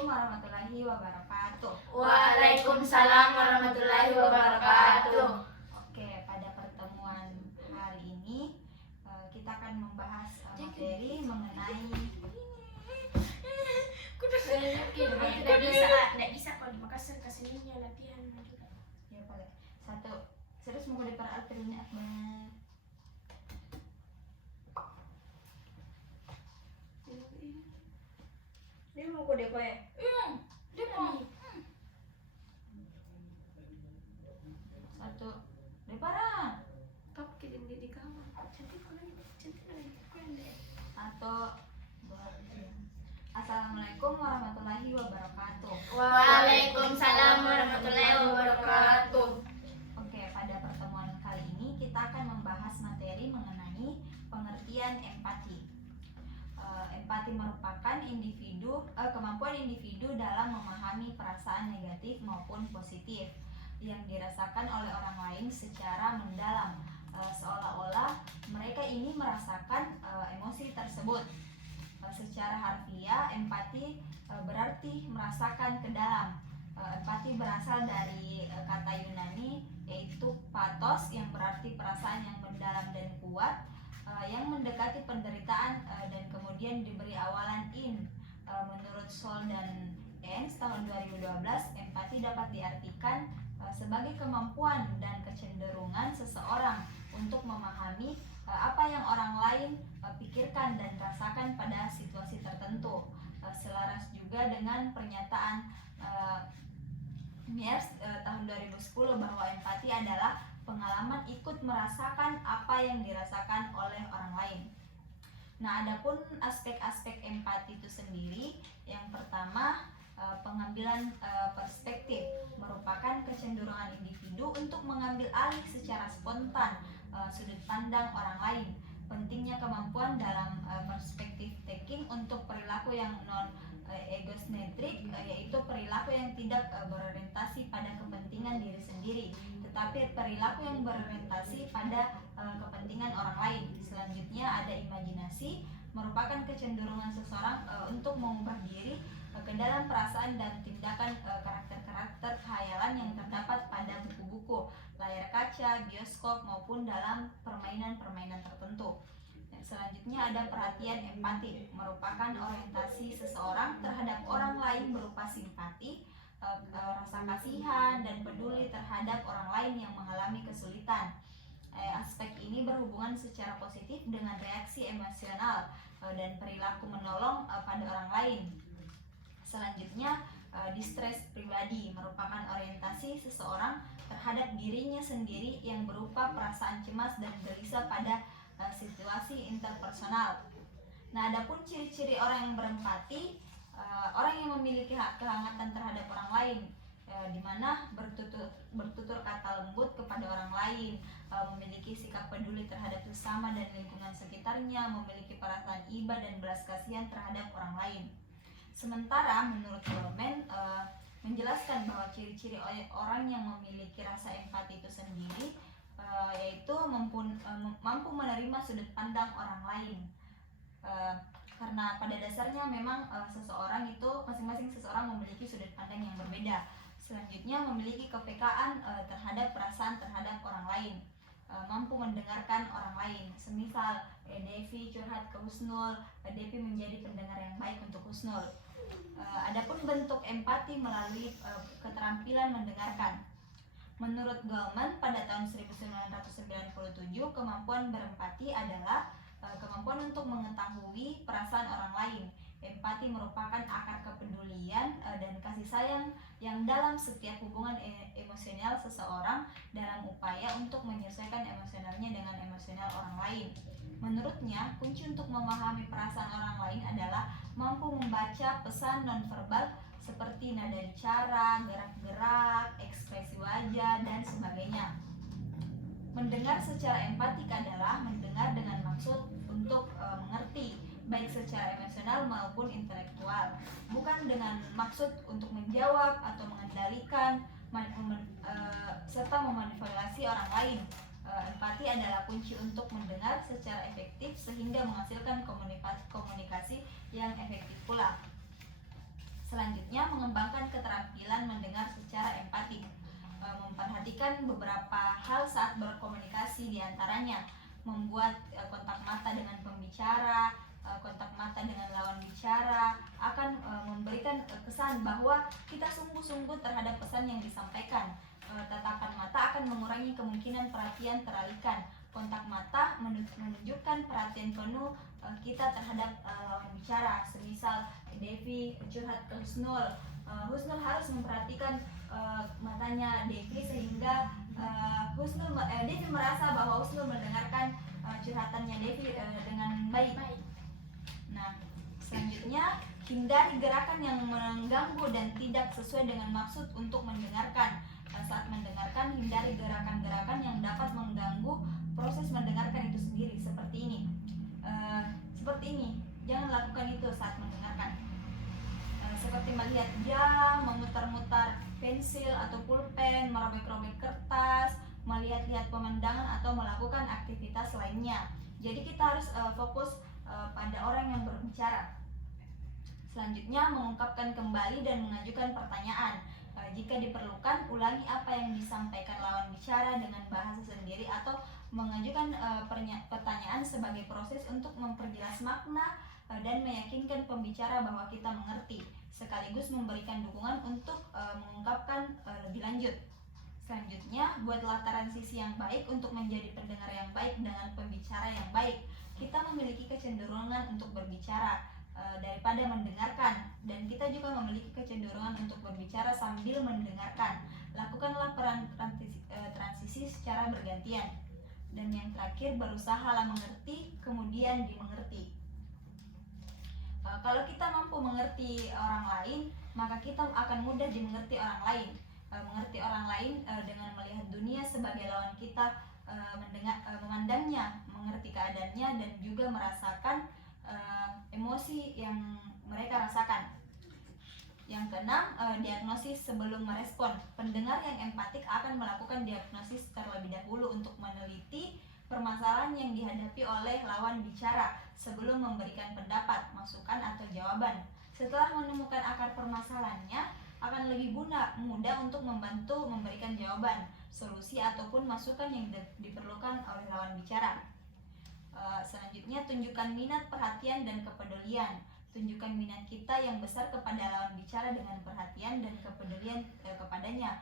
Assalamualaikum warahmatullahi wabarakatuh. Waalaikumsalam warahmatullahi wabarakatuh. Oke, pada pertemuan hari ini kita akan membahas materi mengenai Tidak bisa kalau di Makassar kesininya latihan juga. ya boleh. Satu, serius mau di para alpirnya Akbar. Dia mau kode koe. Dia mau. Satu, di para. Kau kirim dia di kamar. Cantik lagi. Keren deh. Satu, dua, tiga. Assalamualaikum warahmatullahi wabarakatuh. Waalaikumsalam warahmatullahi wabarakatuh. Oke, pada pertemuan kali ini kita akan membahas materi mengenai pengertian empati. Empati merupakan kemampuan individu dalam memahami perasaan negatif maupun positif yang dirasakan oleh orang lain secara mendalam, seolah-olah mereka ini merasakan emosi tersebut. Secara harfiah, empati berarti merasakan ke dalam. Empati berasal dari kata Yunani yaitu pathos yang berarti perasaan yang mendalam dan kuat, yang mendekati penderitaan dan kemudian diberi awalan in. Menurut Sol dan Ens tahun 2012, empati dapat diartikan sebagai kemampuan dan kecenderungan seseorang untuk memahami apa yang orang lain pikirkan dan rasakan pada situasi tertentu. Selaras juga dengan pernyataan Myers tahun 2010 bahwa empati adalah pengalaman ikut merasakan apa yang dirasakan oleh orang lain. Nah, adapun aspek-aspek empati itu sendiri, yang pertama pengambilan perspektif merupakan kecenderungan individu untuk mengambil alih secara spontan sudut pandang orang lain. Pentingnya kemampuan dalam perspektif taking untuk perilaku yang non egocentrik, yaitu perilaku yang tidak berorientasi pada kepentingan diri sendiri, tetapi perilaku yang berorientasi pada kepentingan orang lain. Selanjutnya ada imajinasi, merupakan kecenderungan seseorang untuk mengubah diri ke dalam perasaan dan tindakan karakter-karakter khayalan yang terdapat pada buku-buku, layar kaca, bioskop maupun dalam permainan-permainan tertentu. Selanjutnya ada perhatian empati, merupakan orientasi seseorang terhadap orang lain berupa simpati, rasa kasihan dan peduli terhadap orang lain yang mengalami kesulitan. Aspek ini berhubungan secara positif dengan reaksi emosional dan perilaku menolong pada orang lain. Selanjutnya, distress pribadi merupakan orientasi seseorang terhadap dirinya sendiri yang berupa perasaan cemas dan gelisah pada situasi interpersonal. Nah, adapun ciri-ciri orang yang berempati, orang yang memiliki kehangatan terhadap orang lain, di mana bertutur kata lembut kepada orang lain, memiliki sikap peduli terhadap sesama dan lingkungan sekitarnya, memiliki perasaan iba dan belas kasihan terhadap orang lain. Sementara menurut Goleman menjelaskan bahwa ciri-ciri orang yang memiliki rasa empati itu sendiri yaitu mampu menerima sudut pandang orang lain, karena pada dasarnya memang seseorang itu masing-masing seseorang memiliki sudut pandang yang berbeda. Selanjutnya memiliki kepekaan terhadap perasaan terhadap orang lain, mampu mendengarkan orang lain. Semisal Devi curhat ke Husnul, Devi menjadi pendengar yang baik untuk Husnul. Adapun bentuk empati melalui keterampilan mendengarkan. Menurut Goleman pada tahun 1997, kemampuan berempati adalah kemampuan untuk mengetahui perasaan orang lain. Empati merupakan akar kepedulian dan kasih sayang yang dalam setiap hubungan emosional seseorang dalam upaya untuk menyesuaikan emosionalnya dengan emosional orang lain. Menurutnya, kunci untuk memahami perasaan orang lain adalah mampu membaca pesan nonverbal seperti nada bicara, gerak-gerak, ekspresi wajah, dan sebagainya. Mendengar secara empatik adalah mendengar dengan maksud untuk mengerti, baik secara emosional maupun intelektual, bukan dengan maksud untuk menjawab atau mengendalikan serta memanipulasi orang lain. Empati adalah kunci untuk mendengar secara efektif sehingga menghasilkan komunikasi yang efektif pula. Selanjutnya, mengembangkan keterampilan mendengar secara empatik. Memperhatikan beberapa hal saat berkomunikasi, diantaranya membuat kontak mata dengan pembicara, kontak mata dengan lawan bicara akan memberikan kesan bahwa kita sungguh-sungguh terhadap pesan yang disampaikan. Tatapan mata akan mengurangi kemungkinan perhatian teralihkan. Kontak mata menunjukkan perhatian penuh kita terhadap lawan bicara. Semisal Devi curhat ke Husnul, Husnul harus memperhatikan matanya Devi sehingga Devi merasa bahwa Husnul mendengarkan curhatannya Devi dengan baik. Nah, selanjutnya, hindari gerakan yang mengganggu dan tidak sesuai dengan maksud untuk mendengarkan. Saat mendengarkan, hindari gerakan-gerakan yang dapat mengganggu proses mendengarkan itu sendiri. Seperti ini, jangan lakukan itu saat mendengarkan. Seperti melihat jam, memutar-mutar pensil atau pulpen, merobek-robek kertas, melihat-lihat pemandangan atau melakukan aktivitas lainnya. Jadi kita harus fokus pada orang yang berbicara. Selanjutnya, mengungkapkan kembali dan mengajukan pertanyaan. Jika diperlukan, ulangi apa yang disampaikan lawan bicara dengan bahasa sendiri atau mengajukan pertanyaan sebagai proses untuk memperjelas makna dan meyakinkan pembicara bahwa kita mengerti, sekaligus memberikan dukungan untuk mengungkapkan lebih lanjut. Selanjutnya, buatlah transisi yang baik untuk menjadi pendengar yang baik dengan pembicara yang baik. Kita memiliki kecenderungan untuk berbicara daripada mendengarkan, dan kita juga memiliki kecenderungan untuk berbicara sambil mendengarkan. Lakukanlah transisi secara bergantian. Dan yang terakhir, berusahalah mengerti, kemudian dimengerti. Kalau kita mampu mengerti orang lain, maka kita akan mudah dimengerti orang lain. Mengerti orang lain dengan melihat dunia sebagai lawan kita, memandangnya, mengerti keadaannya, dan juga merasakan emosi yang mereka rasakan. Yang keenam, diagnosis sebelum merespon. Pendengar yang empatik akan melakukan diagnosis terlebih dahulu untuk meneliti permasalahan yang dihadapi oleh lawan bicara sebelum memberikan pendapat, masukan, atau jawaban. Setelah menemukan akar permasalahannya, akan lebih mudah untuk membantu memberikan jawaban, solusi, ataupun masukan yang diperlukan oleh lawan bicara. Selanjutnya, tunjukkan minat, perhatian, dan kepedulian. Tunjukkan minat kita yang besar kepada lawan bicara dengan perhatian dan kepedulian kepadanya.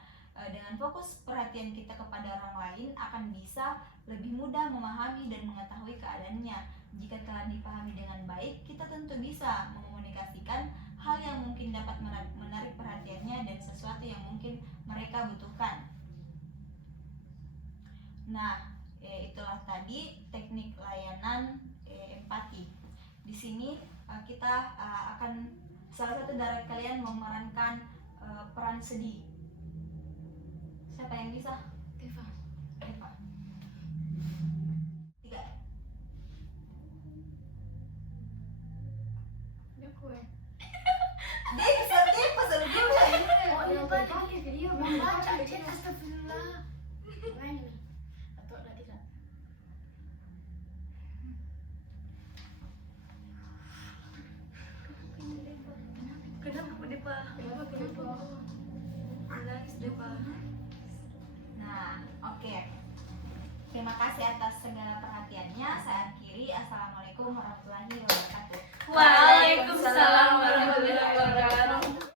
Dengan fokus perhatian kita kepada orang lain, akan bisa lebih mudah memahami dan mengetahui keadaannya. Jika telah dipahami dengan baik, kita tentu bisa mengomunikasikan hal yang mungkin dapat menarik perhatiannya dan sesuatu yang mungkin mereka butuhkan. Nah, itulah tadi teknik layanan empati. Di sini kita akan salah satu dari kalian memerankan peran sedih. Siapa yang bisa? Eva. 3. Ya kue. Dia seperti pasal juga. Oh, dia pakai video membaca cek astagfirullah. Main. Atau ada tidak? Kenapa Depa? Kenapa? Nangis Depa. Nah, oke. Terima kasih atas segala perhatiannya. Saya akhiri. Assalamualaikum warahmatullahi wabarakatuh. Waalaikumsalam